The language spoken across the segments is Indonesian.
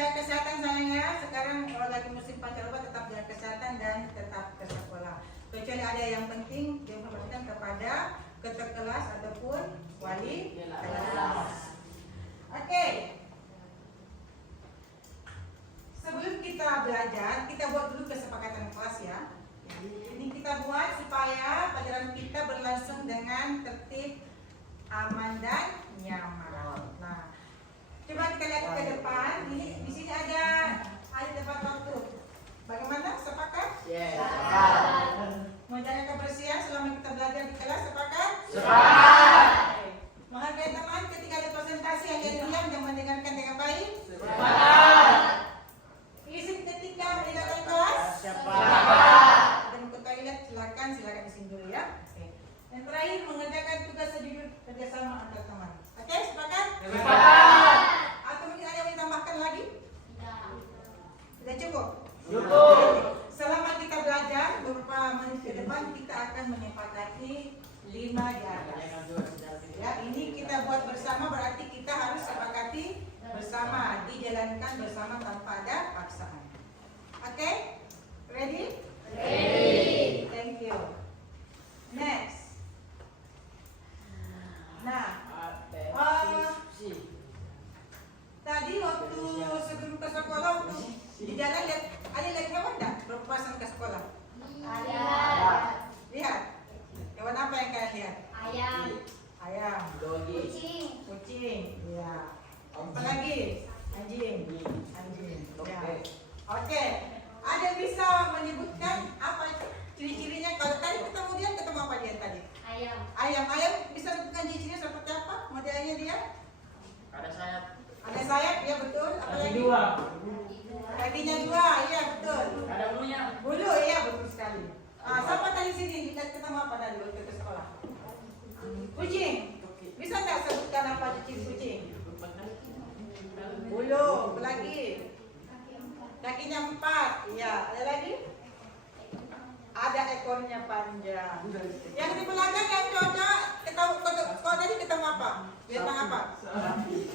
jaga kesehatan sayangnya. Sekarang kalau lagi musim pancaroba tetap jaga kesehatan dan tetap ke sekolah. Kecuali ada yang penting diinformasikan kepada ketua kelas ataupun wali kelas. Oke. Sebelum kita belajar, kita buat dulu kesepakatan kelas ya. Ini kita buat supaya pelajaran kita berlangsung dengan tertib, aman dan nyaman. Nah, coba kita lihat ke depan. Ini di sini ada tempat waktu. Bagaimana? Sepakat? Mau jaga kebersihan selama kita belajar di kelas, sepakat? Sepakat. Menghargai teman ketika ada presentasi yang diam dan mendengarkan dengan baik? Sepakat. Izin ketika meninggalkan kelas? Sepakat. Dan ke toilet silakan di sini dulu ya. Oke. Yang terakhir mengerjakan tugas sejujur kerjasama antar teman. Oke, sepakat? Sepakat. Atau mungkin ada yang ditambahkan lagi? Sudah cukup? Cukup. Selama kita belajar beberapa menit ke depan kita akan menyepakati 5 di atas. Ya, ini kita buat bersama berarti kita harus sepakati bersama, dijalankan bersama tanpa ada paksaan. Oke? Ready? Ready. Thank you. Next. Nah, tadi waktu sebelum ke sekolah di jalan lihat hewan enggak? Berpapasan ke sekolah. Lihat. Hewan apa yang kalian lihat? Ayam. Kucing. Iya. Apa lagi? Anjing. Ya. Oke. Ada bisa menyebutkan apa ciri-cirinya? Kalau tadi ketemu apa dia tadi? Ayam bisa sebutkan ciri-cirinya seperti apa? Modelnya dia? Ada sayap, ya betul. Apa lagi? Kakinya 2, iya betul. Ada bulunya. Bulu, iya betul sekali. Siapa tadi sini? Kita ketemu apa tadi waktu ke sekolah? Kucing. Bisa nggak sebutkan apa ciri kucing? Bulu, apa lagi? Kakinya 4, iya. Ada lagi? Ada ekornya panjang. Yang di belakang yang cocok, kau tadi ketemu apa? Binatang apa?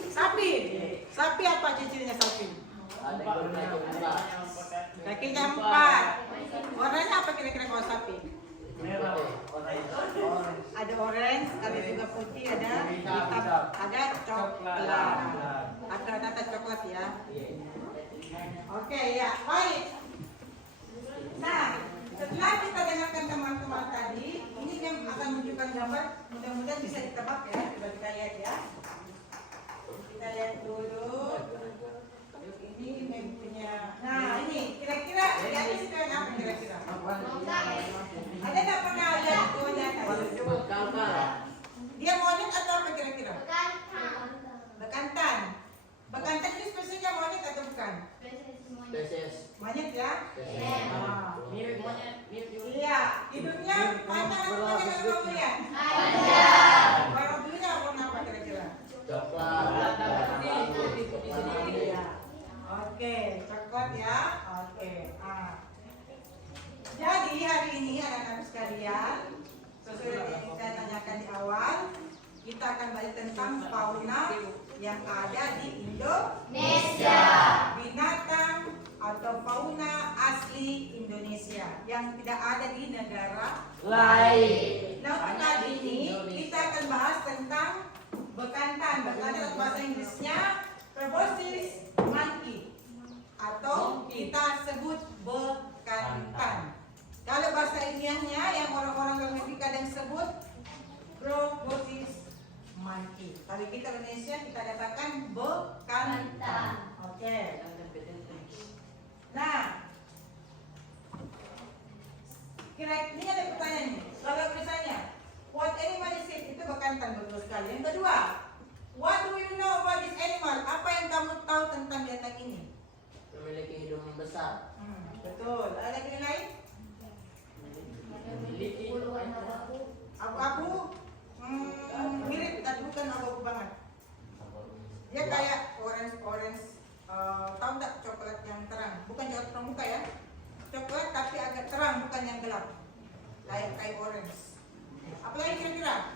Sapi. Sapi apa ciri-cirinya sapi? Kakinya 4. Warnanya apa kira-kira kalau sapi? Ada orange, ada juga putih, ada hitam, ada coklat. Rata-rata coklat ya. Oke ya, baik. Nah, setelah kita dengarkan teman-teman tadi, ini yang akan menunjukkan gambar. Mudah-mudahan bisa ditebak ya. Coba kita lihat ya. Kita lihat dulu. Ini mapnya. Nah, ini kira-kira ini situ yang apa kira-kira? Ada nggak pernah lihat tuanya tadi? Dia monyet atau apa kira-kira? Bekantan. Bekantan itu spesiesnya monyet atau bukan? Monyet ya? Mirip monyet. Iya, hidungnya panjang atau panjang atau kemudian? Warna bulunya warna apa kira-kira? Iya. Oke, coklat ya. Oke. Jadi hari ini anak-anak sekalian, sesuai yang kita tanyakan di awal, kita akan belajar tentang fauna yang ada di Indonesia. Binatang atau fauna asli Indonesia yang tidak ada di negara lain. Nah, untuk kali ini kita akan bahas tentang bekantan. Bekantan atau bahasa Inggrisnya proboscis monkey atau kita sebut bekantan. Kalau bahasa ilmiahnya yang orang-orang luar negeri kadang sebut proboscis monkey. Kalau kita Indonesia kita katakan bekantan. Oke. Nah, kira-kira ini ada pertanyaan nih. Kalau misalnya, what animal is it? Itu bekantan, betul sekali. Yang kedua, what do you know about this animal? Apa yang kamu tahu tentang binatang ini? Memiliki hidung yang besar. Betul. Ada lagi yang lain? Memiliki Abu-abu, mirip tapi bukan abu-abu banget. Dia kayak orange. Tahu nggak coklat yang terang? Bukan coklat pramuka ya. Coklat tapi agak terang, bukan yang gelap. Kayak orange. Apalagi kira-kira?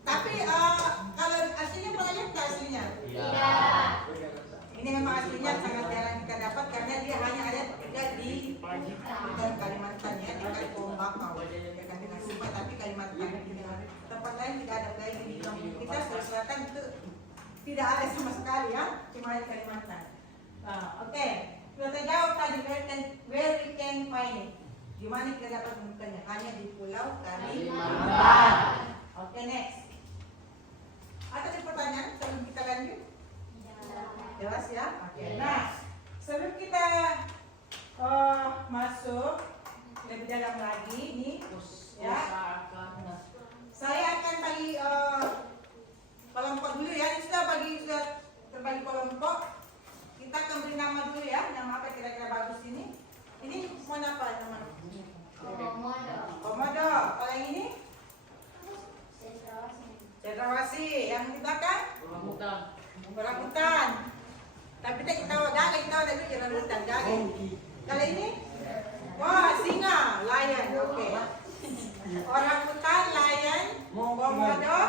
Tapi kalau aslinya pernah lihat nggak aslinya? Iya. Ini memang aslinya sangat jarang kita dapat karena dia hanya ada di hutan Kalimantan ya, di Kampung Bakau. Ya kan dengan Sumba, tapi Kalimantan. Tempat lain tidak ada, lagi di kampung kita Sulawesi Selatan itu tidak ada sama sekali ya, cuma di Kalimantan. Oke, sudah terjawab tadi where we can find it. Di mana kita dapat menemukannya? Hanya di Pulau Kalimantan. Oke, next. Ada pertanyaan sebelum kita lanjut? Jelas ya? Oke. Nah, sebelum kita masuk lebih dalam lagi nih, ya. Saya akan bagi kelompok dulu ya. Ini sudah terbagi kelompok. Kita akan beri nama dulu ya. Nama apa kira-kira bagus ini? Ini mohon apa nama? Komodo. Kalau yang ini? Cendrawasih. Yang di belakang? Orangutan. Tapi kita tahu ada orangutan. Kalau ini? Wah, singa, lion. Oke. Orangutan, lion, komodo,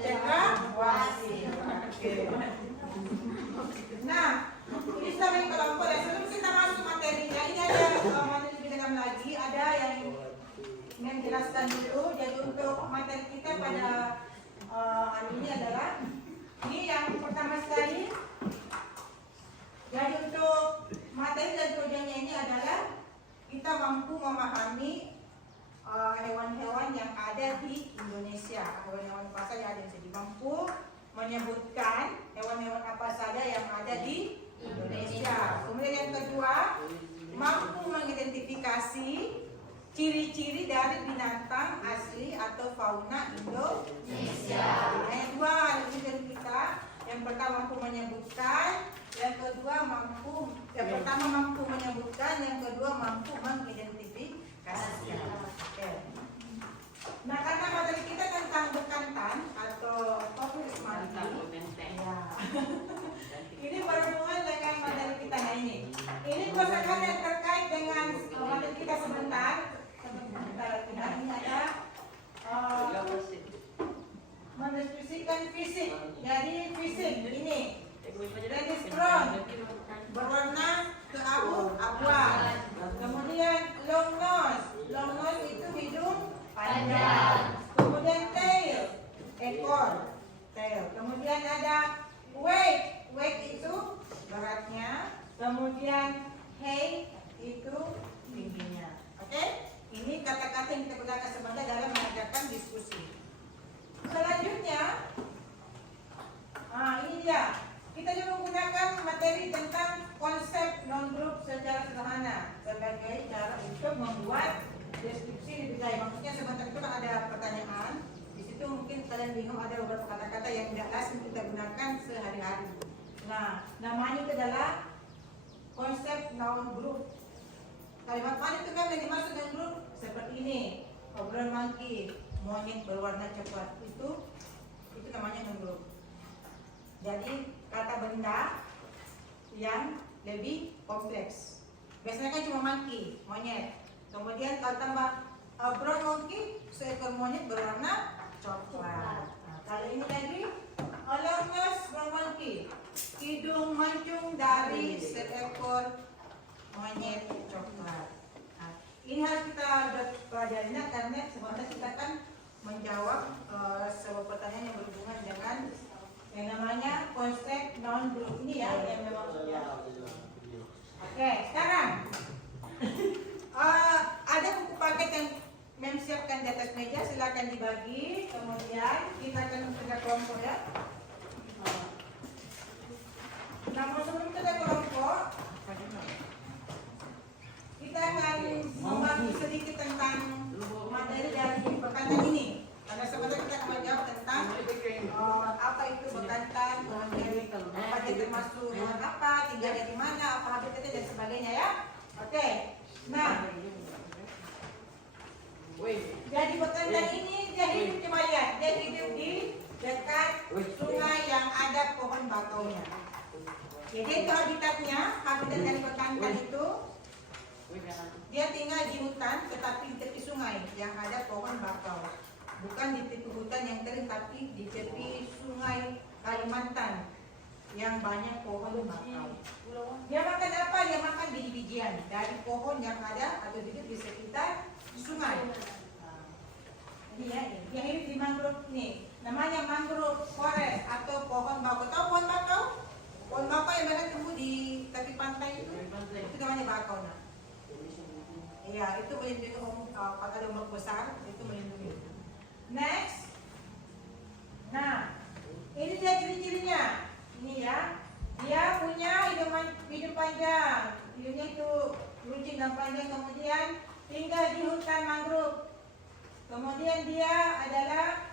cendrawasih. Oke. Nah, ini sudah bagi kelompok ya. Sebelum kita masuk materinya, ini ada materi lebih dalam lagi. Ada yang menjelaskan dulu. Jadi untuk materi kita pada hari ini adalah ini yang pertama sekali. Jadi untuk materi dan tujuannya ini adalah kita mampu memahami hewan-hewan yang ada di Indonesia. Hewan-hewan apa saja ada, jadi mampu menyebutkan hewan-hewan apa saja yang ada di Indonesia. Kemudian yang kedua, mampu mengidentifikasi ciri-ciri dari binatang asli atau fauna Indonesia. Yang dua itu dari kita. Yang pertama mampu menyebutkan, yang kedua pertama mampu menyebutkan, yang kedua mampu mengidentifikasi. Oke. Nah, karena materi kita tentang bekantan atau fokus mati, ya. Ini berhubungan dengan materi kita hari ini. Ini kosakata yang terkait dengan materi kita sebentar. Ini ada mendeskripsikan fisik. Jadi fisik ini reddish brown, berwarna keabu-abuan. Kemudian long nose itu hidung panjang. Kemudian tail, ekor, tail. Kemudian ada weight itu beratnya. Kemudian height itu tingginya. Oke? Ini kata-kata yang kita gunakan sebenarnya dalam mengadakan diskusi. Selanjutnya, ini dia. Kita juga menggunakan materi tentang konsep non-group secara sederhana sebagai cara untuk membuat deskripsi lebih baik. Maksudnya sebentar itu kan ada pertanyaan. Di situ mungkin kalian bingung, ada beberapa kata-kata yang tidak lazim kita gunakan sehari-hari. Nah, namanya itu adalah konsep non-group. Kalimat mana itu kan yang dimaksud dengan group? Seperti ini, obrolan monkey, monyet berwarna coklat. Itu namanya non-group. Jadi kata benda yang lebih kompleks. Biasanya kan cuma monkey, monyet. Kemudian kalau tambah brown monkey, seekor monyet berwarna coklat. Nah, kalau ini lagi long nose brown monkey, hidung mancung dari seekor monyet coklat. Nah, ini harus kita pelajari karena sebenarnya kita kan menjawab sebuah pertanyaan yang berhubungan dengan yang namanya konsep non-group ini ya, yang memang Oke, sekarang ada buku paket yang memsiapkan di atas meja, silakan dibagi. Kemudian kita akan bekerja kelompok ya. Namun sebelum kita kelompok, kita akan membahas sedikit tentang materi dari bekantan ini. Karena sebenarnya kita akan menjawab tentang apa itu bekantan, apa dia termasuk hewan apa, tinggalnya di mana, apa habitatnya dan sebagainya ya. Oke. Nah, jadi bekantan ini dia hidup, coba lihat, dia hidup di dekat sungai yang ada pohon bakaunya. Jadi itu habitatnya, habitat dari bekantan itu dia tinggal di hutan tetapi di tepi sungai yang ada pohon bakau. Bukan di tepi hutan yang kering tapi di tepi sungai Kalimantan. yang banyak pohon bakau. Dia makan apa? Dia makan biji-bijian dari pohon yang ada atau hidup di sekitar sungai. Ini ya, yang hidup di mangrove nih, namanya mangrove forest atau pohon bakau. Tahu pohon bakau? Pohon bakau yang biasa tumbuh di tepi pantai itu namanya bakau. Nah, iya, itu melindungi kalau ada ombak besar, itu melindungi. Next, nah, ini dia ciri-cirinya. Ini ya, dia punya hidup panjang, hidupnya itu runcing dan panjang, kemudian tinggal di hutan mangrove. Kemudian dia adalah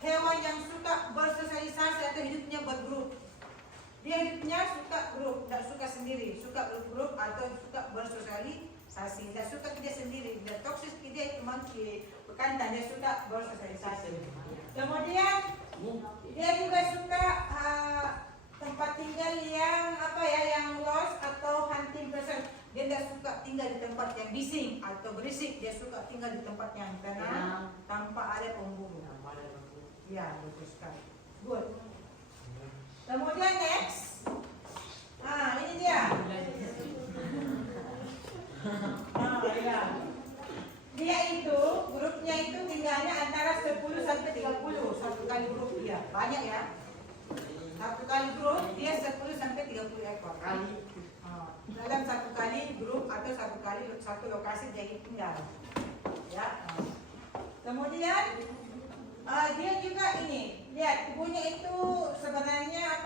hewan yang suka bersosialisasi atau hidupnya bergrup. Dia hidupnya suka grup, tidak suka sendiri, suka bergrup atau suka bersosialisasi. Tidak suka dia sendiri, tidak toksis dia itu monkey, bekantan, dia suka bersosialisasi. Kemudian dia juga suka tempat tinggal yang yang lost atau hunting person. Dia tidak suka tinggal di tempat yang bising atau berisik. Dia suka tinggal di tempat yang tenang tanpa ada pemburu. Ya, betul sekali. Good. Kemudian next, ini dia. Ya. Dia itu grupnya itu tinggalnya antara 10 sampai 30 satu kali grup dia. Banyak ya. Satu kali grup dia 10 sampai 30 ekor. Dalam satu kali grup atau satu lokasi dia tinggal. Ya. Kemudian dia juga ini, lihat tubuhnya itu sebenarnya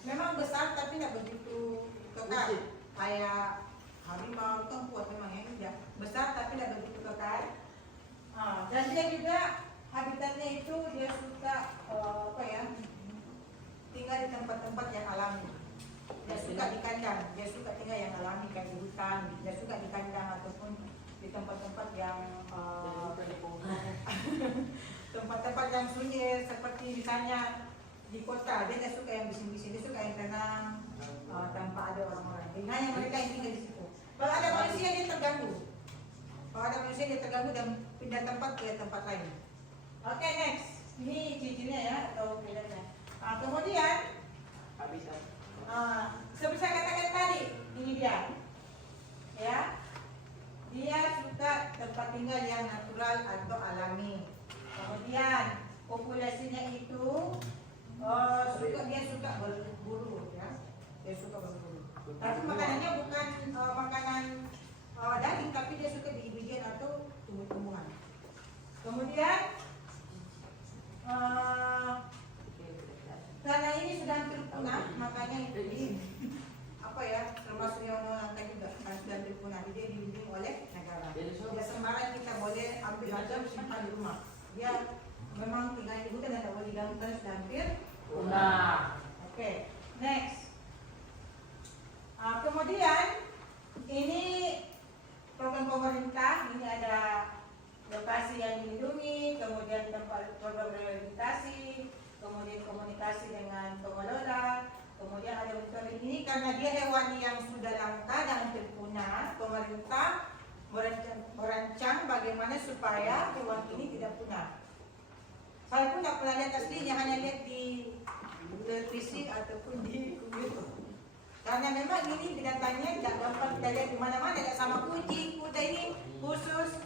memang besar tapi tidak begitu kekal. Kayak harimau itu kuat memang ya, tidak besar tapi tidak begitu kekal. Dan dia juga habitatnya itu dia suka tinggal di tempat-tempat yang alami. Dia suka di kandang, dia suka tinggal yang alami kayak di hutan. Dia suka di kandang ataupun di tempat-tempat yang tempat-tempat yang sunyi seperti misalnya di kota. Dia tidak suka yang bising-bising, dia suka yang tenang tanpa ada orang-orang. Jadi hanya mereka yang tinggal di situ. Kalau ada manusia dia terganggu. Kalau ada manusia dia terganggu dan pindah tempat ke tempat lain. Oke, next. Ini ciri-cirinya ya atau bedanya. Kemudian seperti saya katakan tadi, ini dia. Ya. Dia suka tempat tinggal yang natural atau alami. Kemudian populasinya itu dia suka berburu ya. Dia suka berburu. Tapi makanannya bukan makanan daging, tapi dia suka biji-bijian atau tumbuh-tumbuhan. Kemudian karena ini sudah hampir punah, makanya itu termasuk yang angka juga sudah hampir punah. Dia dilindungi oleh negara. Ya sembarang kita boleh ambil aja simpan di rumah. Dia memang tinggal di hutan dan tidak boleh diganggu karena sudah hampir punah. Oke, next. Kemudian ini program pemerintah, ini ada lokasi yang dilindungi, kemudian tempat program rehabilitasi, kemudian komunikasi dengan pengelola, kemudian ada monitoring. Ini karena dia hewan yang sudah langka dan hampir punah, pemerintah merancang bagaimana supaya hewan ini tidak punah. Saya pun tidak pernah lihat aslinya, hanya lihat di televisi ataupun di YouTube. Karena memang ini binatangnya tidak gampang kita lihat di mana-mana, tidak sama kucing. Kuda ini khusus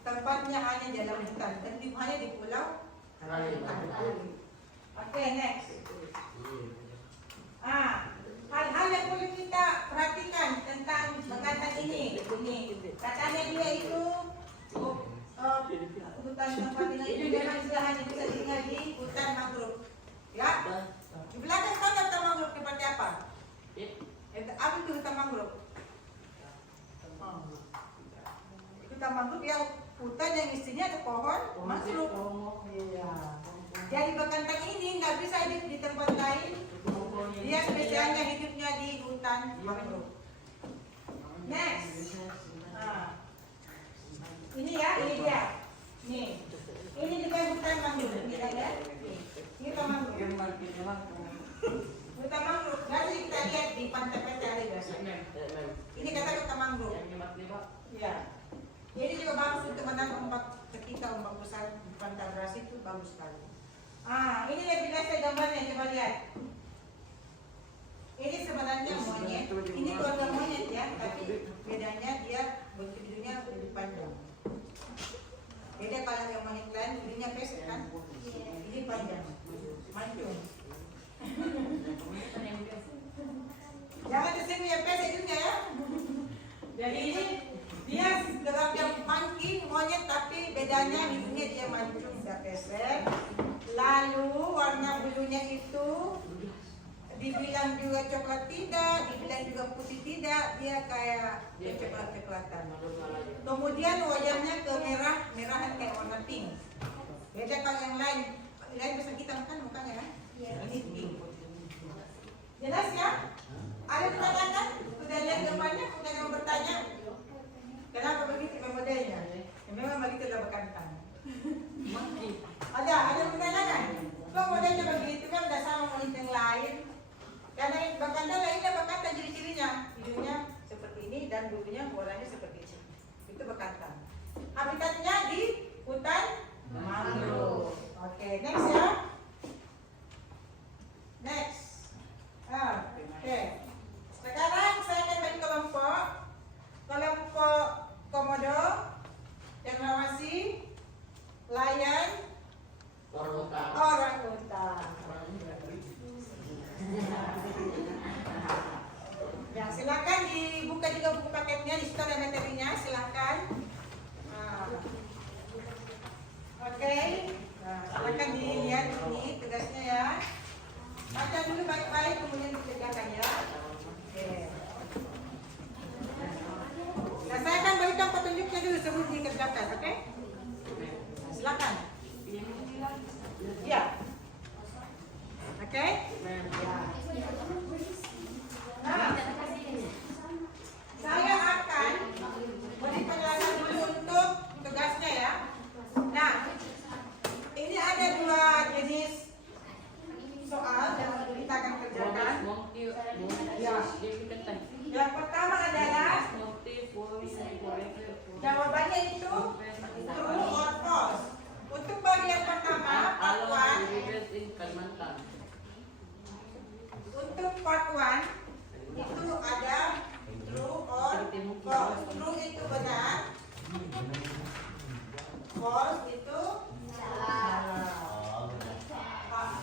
tempatnya hanya dalam hutan dan hanya di pulau. Oke, next. Hal-hal yang perlu kita perhatikan tentang bekantan ini. Katanya dia itu hutan tempat tinggal itu memang dia hanya bisa tinggal di hutan mangrove. Ya. Di belakang tahu hutan mangrove seperti apa? Apa itu hutan mangrove? Hutan mangrove yang hutan yang isinya ada pohon mangrove. Iya. Jadi bekantan ini nggak bisa hidup di tempat lain. Dia spesialnya hidupnya di hutan mangrove. Next. Ini ya, ini dia. Nih. Ini juga hutan mangrove. Ini ada. Ini hutan mangrove. Hutan mangrove. Nanti kita lihat di pantai-pantai ada biasanya. Ini kata hutan mangrove. Ya. Ini juga bagus untuk menang ombak ketika ombak besar di pantai Brasi itu bagus sekali. Ini lebih biasa gambarnya, coba lihat. Ini sebenarnya monyet. Ini keluarga monyet ya, tapi bedanya dia bentuk hidungnya lebih panjang. Beda kalau yang monyet lain hidungnya pesek kan? Ini panjang, mancung. Jangan disini ya pesek hidungnya ya. Jadi ini dia dalam yang monkey monyet tapi bedanya hidungnya dia mancung dia pesek. Lalu warna bulunya itu dibilang juga coklat tidak, dibilang juga putih tidak, dia kayak coklat-coklatan. Kemudian wajahnya merahan kayak warna pink. Beda kalau yang lain bisa hitam kan mukanya kan? Ini pink. Jelas ya? Ada pertanyaan? Sudah lihat gambarnya? Sudah mau bertanya? Kenapa begitu modelnya? Memang begitu lah bekantan. Ada pertanyaan? Kok modelnya begitu kan udah sama monyet yang lain? Karena bekantan lainnya bekantan ciri-cirinya, hidungnya seperti ini dan bulunya warnanya seperti ini. Itu bekantan. Habitatnya di hutan mangrove. Oke, next ya. Next. Oke. Sekarang saya akan bagi kelompok komodo, cendrawasih, layan, orangutan. Ya, silakan dibuka juga buku paketnya, di situ ada materinya, silakan. Oke. Silakan dilihat ini tugasnya ya. Baca dulu baik-baik kemudian dikerjakan ya. Oke. Nah, saya akan berikan petunjuknya dulu sebelum dikerjakan, oke? Silakan. Ya. Oke? Nah, saya akan beri penjelasan dulu untuk tugasnya ya. Nah, ini ada dua jenis soal yang kita akan kerjakan. Ya. Yang pertama adalah jawabannya itu true or false. Untuk bagian pertama, part 1. Untuk part 1 itu ada true or false. True itu benar, false itu salah.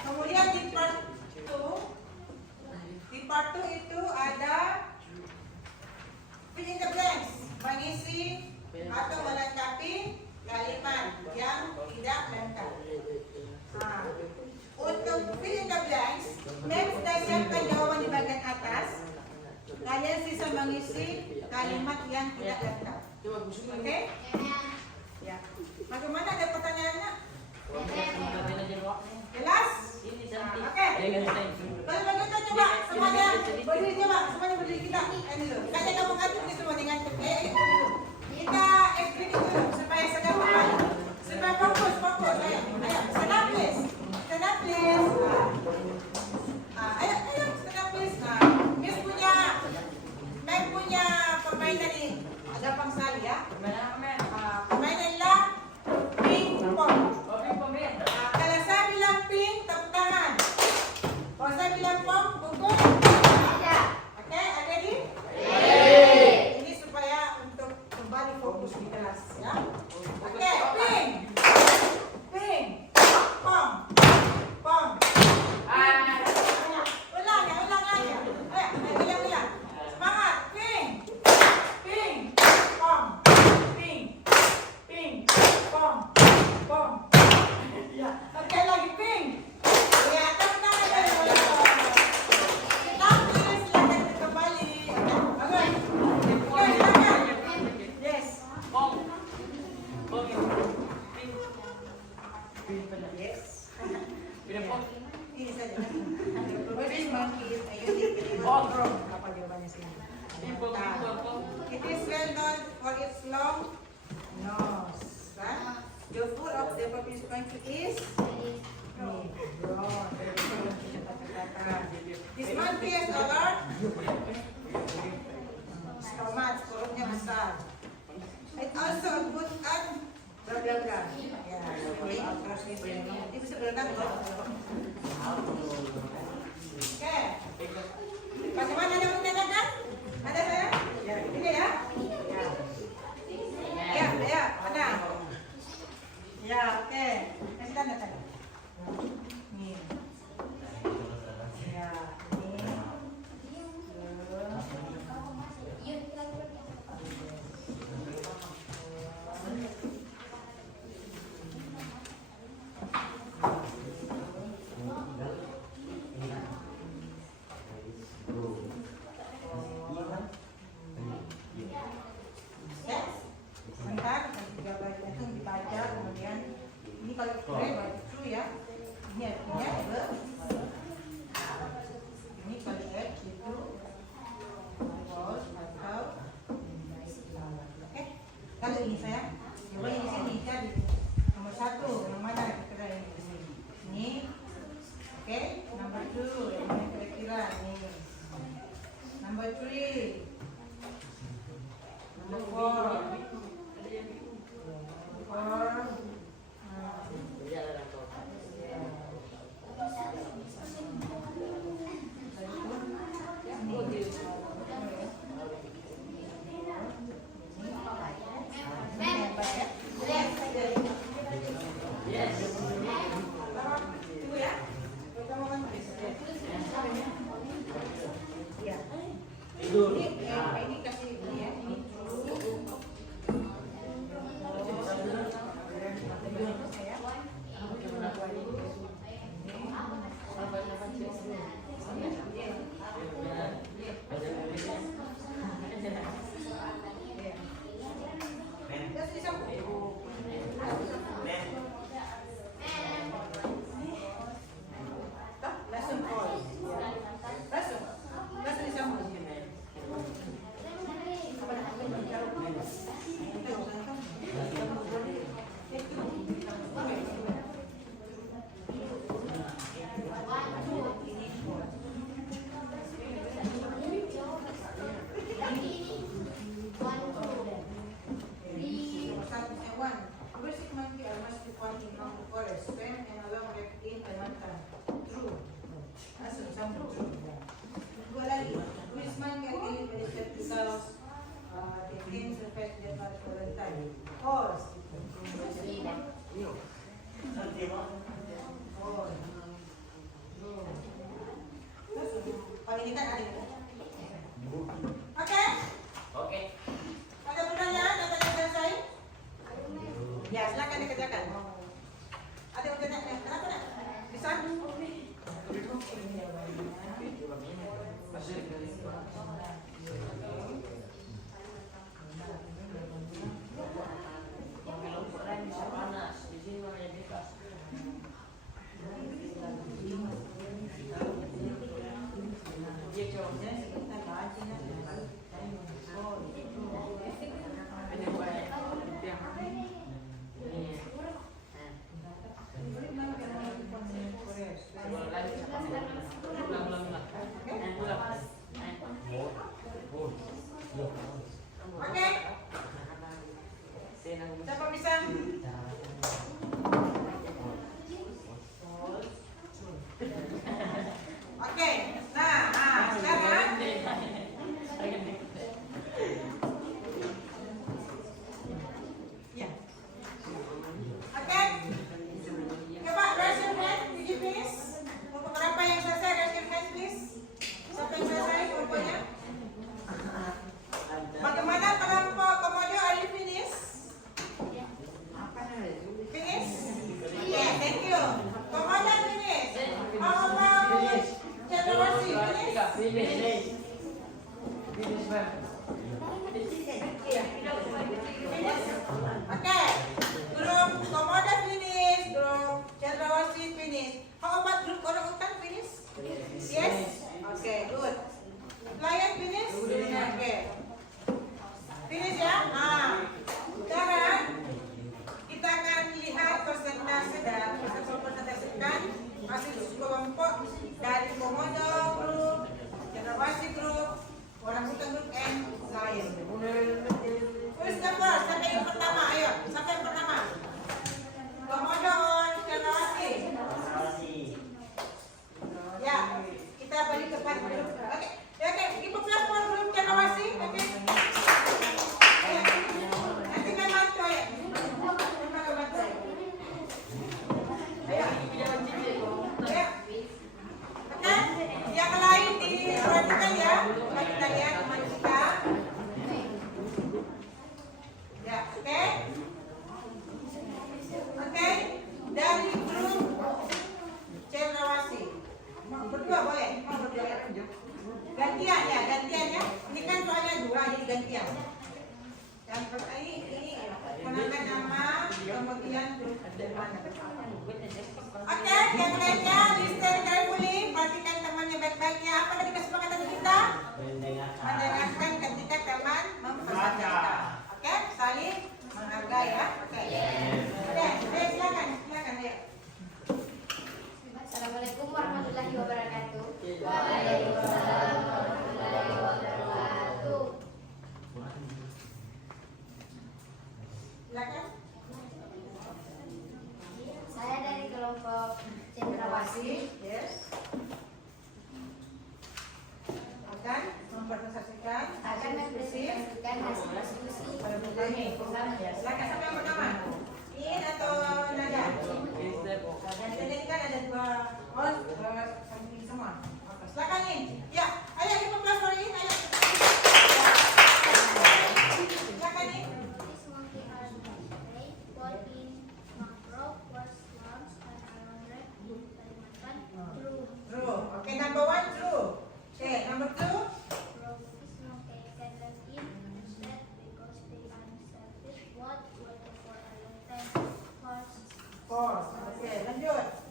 Kemudian di part 2 itu ada fill in the blanks, mengisi atau melengkapi kalimat yang tidak lengkap. Untuk fill in the blanks, Mem sudah siapkan jawaban di bagian atas. Kalian sisa mengisi kalimat yang tidak lengkap. Oke? Ya. Bagaimana, ada pertanyaannya? Jelas? Oke. Kalau begitu coba semuanya berdiri kita. Kayaknya kamu ngantuk nih semua ngantuk. Kita explain dulu supaya segera kembali. Supaya fokus. Ayo, stand please. Ayo, stand please. Miss punya permainan ini. Gampang sekali ya. Permainanlah ping pong. Kalau saya bilang ping, tepuk tangan. Kalau saya bilang pong, pukul. Oke, ada di? Ini supaya untuk kembali fokus di kelas ya. Oke, ping, pong. Ulang aja. Ayo, ulang. Semangat, ping, pong, ping, pong. Ya, oke lagi ping. Ya, tepuk tangan dulu. Silakan kembali. Oke, silakan. Yes. Yes. Ini saja. Probably monkey is a unique animal. Apa jawabannya sini? It is well known for its long nose. The food of the Burmese monkey is this monkey has a large stomach, perutnya besar. It also good at Udah. Ya, ini terus ini. Ini bisa berenang kok. Oke. Bagaimana ada undangan kan? Ada saya? Ya, ini ya. Ya, mana? Ya, oke. Kasih tanda. Nih. Ya, ini. Sebentar, tiga baca itu dibaca, kemudian ini kalau baca true ya, ini artinya ini kalau itu false atau oke. Kalau ini saya coba di sini cari nomor 1 yang mana kira-kira ini, oke. Nomor 2 yang mana kira-kira ini, nomor 3, nomor 4. Ini kasih ini ya, ini kalau ini kan ada. Oke. Ada pertanyaan? Ada yang selesai? Ya, silakan dikerjakan. Ada yang bertanya? Kenapa nak? Bisa? Oke. Siapa bisa? Oke. Nah, sekarang ya. Oke. Coba raise your hand, did you finish? Berapa yang selesai? Raise your hand, please. Siapa yang selesai kelompoknya? Bagaimana kelompok komodo? Are you finish? Finish? Okay, thank you. Komodo finish. How about Cendrawasih finish? Okay. Grup komodo finish. Grup Cendrawasih finish. How about grup orangutan finish? Yes? Okay, good. Lion finish? Okay. Finish ya? Sekarang kita akan lihat persentase dan presentasikan hasil kelompok dari komodo grup, Cendrawasih grup, orangutan grup, and lion. Who's the first? Siapa yang pertama? Ayo, siapa yang pertama? Coba kita lihat teman kita. Ya, oke. Oke, dari grup cendrawasih. Berdua boleh? Mau berdua ya? Gantian ya, gantian ya. Ini kan soalnya dua, jadi gantian. Yang pertama ini menambah nama, kemudian grup depan. Oke, yang lainnya listen carefully, perhatikan temannya baik-baik ya. Apa tadi kesepakatan kita? Mendengarkan ketika teman memperhatikan. Oke, saling menghargai ya. Oke. Oke, silakan, silakan ya. Assalamualaikum warahmatullahi wabarakatuh. Waalaikumsalam warahmatullahi wabarakatuh. Silakan. Saya dari kelompok cendrawasih Yes. Akan mempresentasikan akan mempresentasikan hasil diskusi. Silakan sama yang pertama. In atau nada? Dan tadi kan ada dua samping semua. Oke, silakan In. Ya, ayo 15 hari ini ayo. Silakan In. This monkey are today born in mangrove was once an island wreck in Kalimantan. True. True. Okay, number 1 true. Okay, number 2. This monkey can live in instead because they are selfish. What water for a long time? False. Okay, lanjut.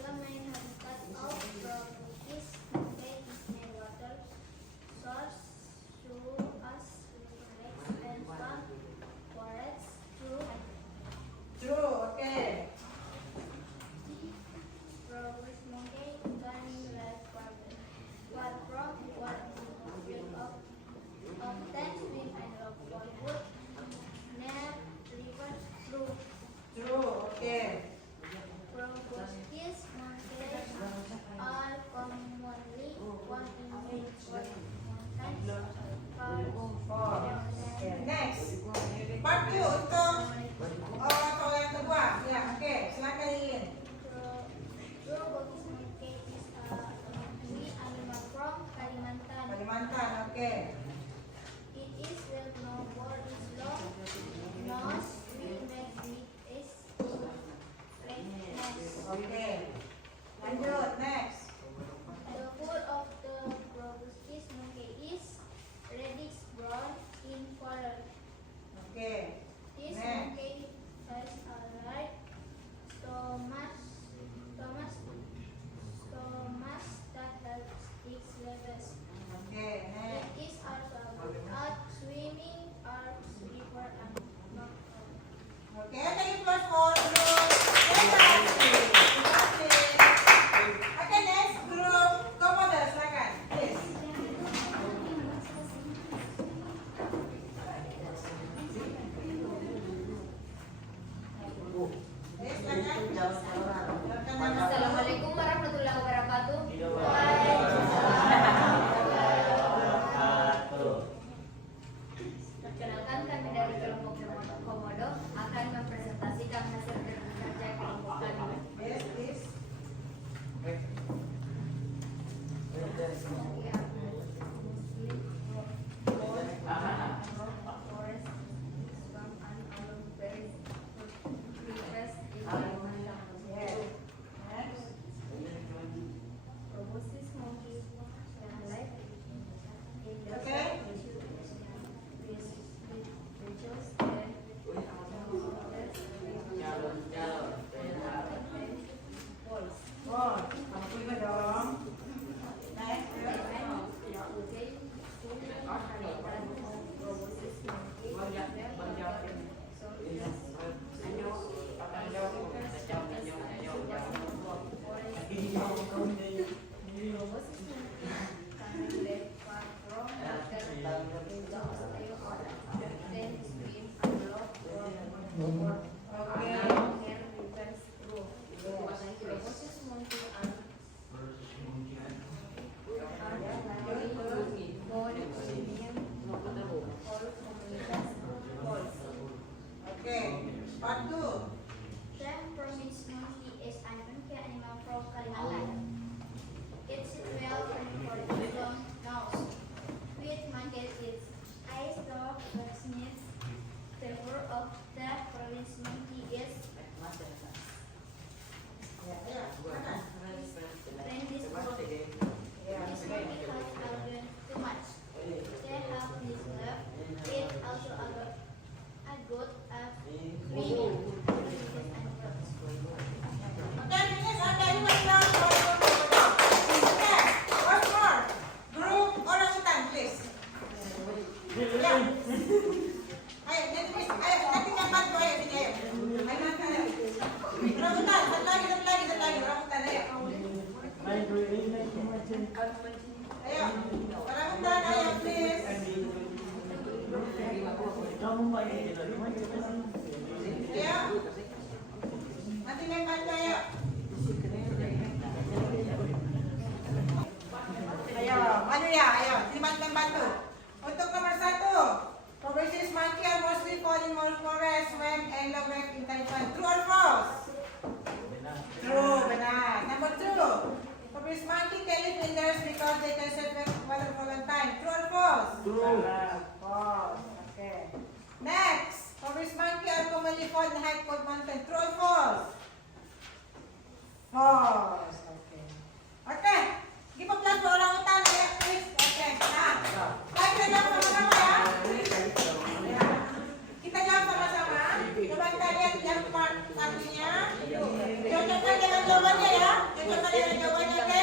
The main habitat of Brookies monkey is near water source, through as lakes and swamp forests. True. True. Okay. Brookies monkey can live far from water, often swim and look for food near rivers. True. True. Okay. Proboscis monkeys are commonly found in mountains. False. Okay, next. Part 2 untuk soal yang kedua. Ya, oke. Silakan In. Proboscis monkey is a monthly animal from Kalimantan. Kalimantan. Oke. It is well known for its long nose, which makes it its flatness. Oke. Lanjut. Next. The wool of the proboscis monkey is reddish brown in color. Oke. This Next. monkey has a large stomach that helps its levels. Oke. It Next. is also Ayo, para undan, ayo please. Ayo. Nanti main bantu, ayo. Ayo, maju ya, ayo. Terima bantu. Untuk nomor 1, progressive monkey are mostly found in more forests, swamp, and low rank in Taiwan. True or false? True, benar. Number 2, progressive monkey can live indoors because they can survive water for a long time. True or false? True. False. Okay. Next, progressive monkey are commonly found in high cold mountain. True or false? False. Okay. Okay. Give a clap for orang utan ya, please. Okay. Nah, kita jawab sama-sama ya. Kita jawab sama-sama. Coba kita lihat yang part tadinya. Cocokkan dengan jawabannya ya. Cocokkan dengan jawabannya, oke?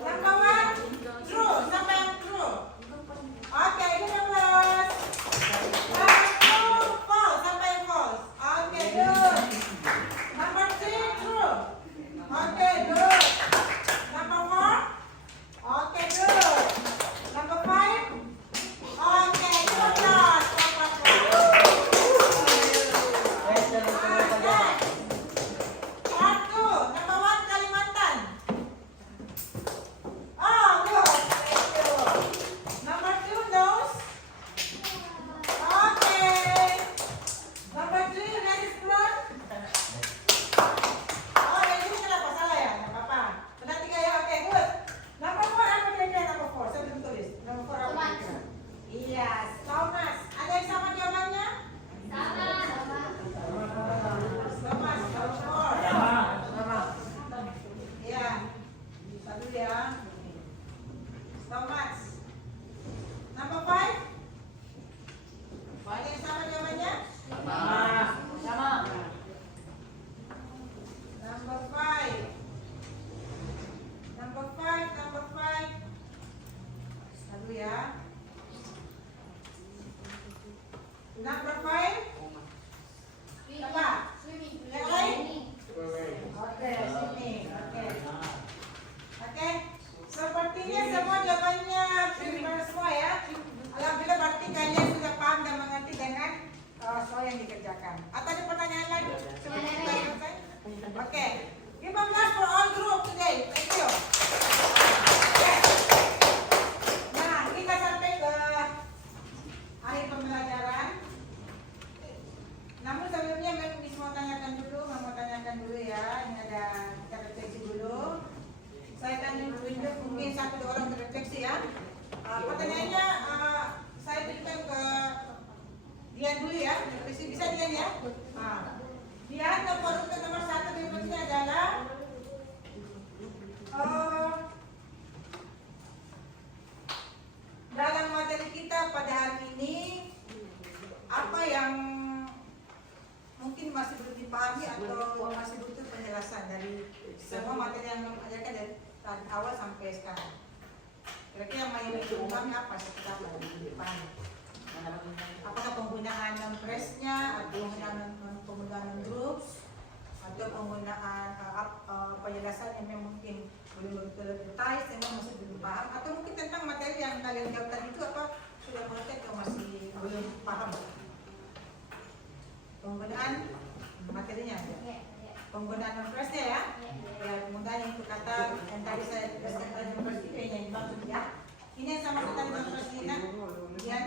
Number 1, true. Siapa yang true? Oke, ini numbers. Number 2, false. Siapa yang false? Oke, good. Number 3, true. Oke, good. Number 4, oke, good. Number 5, oke, good. Part 2, number 1, Kalimantan. Oh, good. Thank you. Number 2, nose. Okay. Number 3, red is blonde. Oh, yang ini kenapa salah ya? Nggak apa-apa. Benar 3 ya, oke, good. Number 4, apa kira-kira number 4? Saya belum tulis. Number 4 apa kira-kira? Iya, Thomas. Ada yang sama jawabannya? Thomas, number 4. Iya. Satu ya. Thomas. Number 5. Ada yang sama jawabannya? Sama. Number 5. Number 5. Satu ya. Number 5. Apa? Yang lain? Oke, sini. Oke. Sepertinya semua jawabannya benar semua ya. Alhamdulillah berarti kalian sudah paham dan mengerti dengan soal yang dikerjakan. Atau ada pertanyaan lagi sebelum kita selesai? Oke. Give a clap for all group today. Thank you. Oke. Nah, kita sampai ke akhir pembelajaran. Namun sebelumnya Miss mau tanyakan dulu ya. Ini ada kita refleksi dulu. Saya akan tunjuk mungkin 1-2 orang terrefleksi ya. Pertanyaannya saya berikan ke Dian dulu ya. Bisa Dian ya? Dian, untuk nomor 1 berikutnya adalah dalam materi kita pada hari ini apa yang mungkin masih belum dipahami atau masih butuh penjelasan dari semua materi yang ajarkan dari awal sampai sekarang. Kira-kira yang mau dipahami apa sekitar dipahami? Apakah penggunaan non-press-nya atau penggunaan groups atau penggunaan penjelasan yang mungkin belum detail sehingga masih belum paham, atau mungkin tentang materi yang kalian jawab tadi itu apa sudah mengerti atau masih belum paham? Penggunaan materinya, penggunaan non-press-nya ya, penggunaan yang itu kata yang tadi saya jelaskan tadi non-press itu yang dimaksud ya. Ini yang sama kita non-press ini kan, kemudian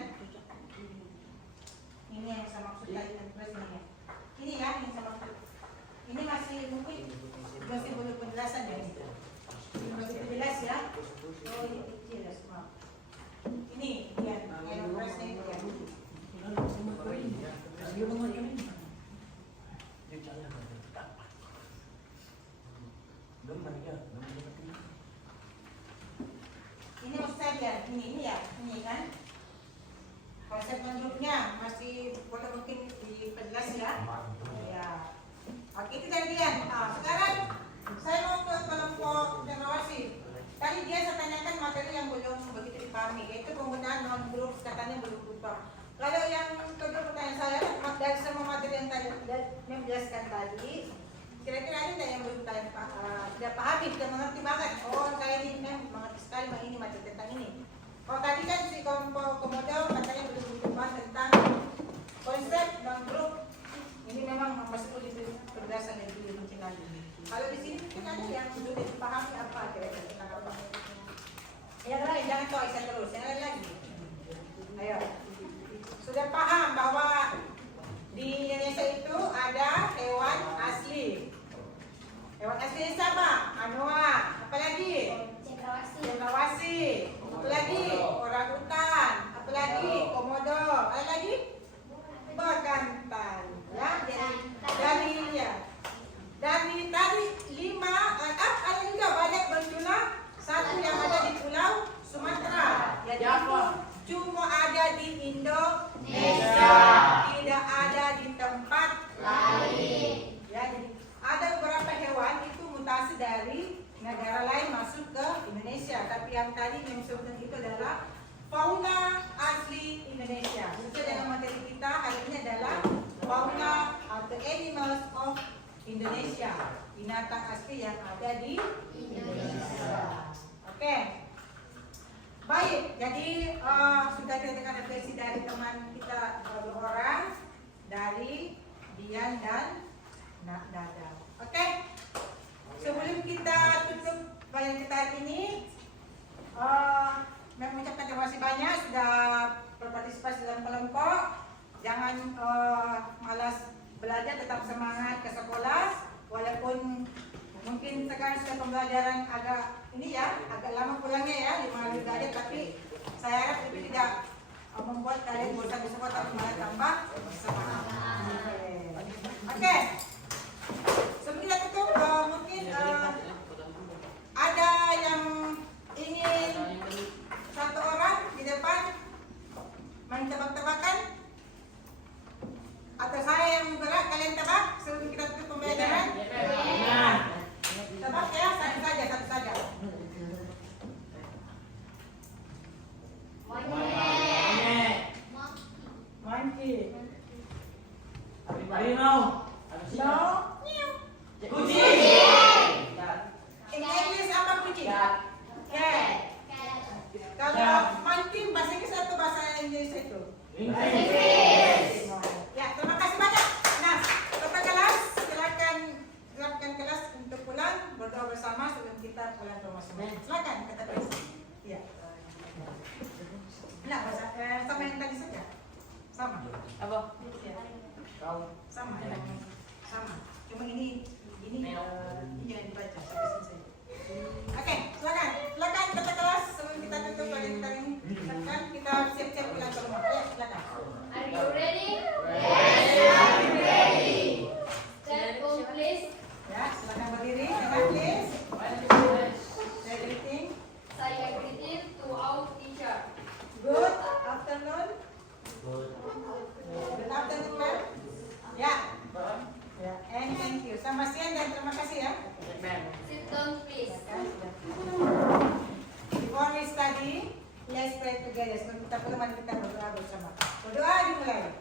ini yang sama maksud tadi non-press ini. Ini ya yang sama maksud. Ini masih mungkin masih belum penjelasan ya ini. Masih jelas ya. Oh ini kecil ya semua. Ini ya yang non-press ini ya. Ini maksud saya ini ya, ini kan konsep menurutnya masih boleh mungkin diperjelas ya. Ya. Oke, itu dari dia. Sekarang saya mau ke kelompok generasi. Tadi dia saya tanyakan materi yang belum begitu dipahami, yaitu penggunaan non-group katanya belum lupa. Kalau yang kedua pertanyaan saya dari semua materi yang tadi yang menjelaskan tadi, Kira-kira ada nggak yang belum kalian tidak pahami, tidak mengerti banget? Oh, kayak ini mengerti sekali ini macam tentang ini. Oh, tadi kan si komodo katanya belum bahas tentang konsep dan grup. Ini memang masih perlu berdasar dari dulu lagi. Kalau di sini mungkin ada yang sudah dipahami apa kira-kira tentang apa? Yang lain jangan tahu saya terus. Yang lain lagi. Ayo. Sudah paham bahwa di Indonesia itu ada hewan asli. Hewan asli siapa? Anoa. Apa lagi? Cendrawasih. Apa lagi? Orangutan. Apa lagi? Komodo. Apa lagi? Bekantan. Ya, dari tadi 5 ada juga banyak berjumlah satu yang ada di Pulau Sumatera. Jadi itu cuma ada di Indonesia, tidak ada di tempat lain. Ya, jadi ada beberapa hewan itu mutasi dari negara lain masuk ke Indonesia. Tapi yang tadi yang sebutkan itu adalah fauna asli Indonesia. Sesuai dengan materi kita hari ini adalah fauna atau animals of Indonesia, binatang asli yang ada di Indonesia. Oke. Baik, jadi sudah kita dengar refleksi dari teman kita dua orang, dari Dian dan Dada. Oke. Sebelum kita tutup pelajaran kita hari ini, mengucapkan terima kasih banyak sudah berpartisipasi dalam kelompok. Jangan malas belajar, tetap semangat ke sekolah. Walaupun mungkin sekarang sudah pembelajaran agak ini ya, agak lama pulangnya ya, 5 hari belajar, tapi saya harap itu tidak membuat kalian bosan di sekolah, tapi malah tambah semangat. Oke. Sebelum kita tutup, mungkin ada yang ingin satu orang di depan main tebak-tebakan, atau saya yang gerak kalian tebak sebelum kita tutup pembelajaran? Tebak ya, satu saja. Monkey. Harimau. No. Kucing. In English apa kucing? Cat. Kalau monkey bahasa Inggris atau bahasa Inggris itu? Ya, terima kasih banyak. Nah, kepada kelas, silakan kelas untuk pulang, berdoa bersama sebelum kita pulang ke rumah. Silakan kata kelas. Iya. Nah, sama yang tadi saja. Sama. Apa? Ya. Kau. Sama. Cuma ini jangan dibaca sampai selesai. Oke, silakan kata kelas sebelum kita tutup pelajaran kita ini. Silakan kita siap-siap pulang ke rumah. Ya, silakan. Are you ready? Yes, I'm ready. Stand up, please. Ya, silakan berdiri. Silakan, please. Say greeting. Saya greeting to our teacher. Good afternoon. Good afternoon, ma'am. Ya. Ya, and thank you. Selamat siang dan terima kasih ya. Sit down, please. Before we study, let's pray together. Sebelum kita pulang, mari kita berdoa bersama. Berdoa dimulai.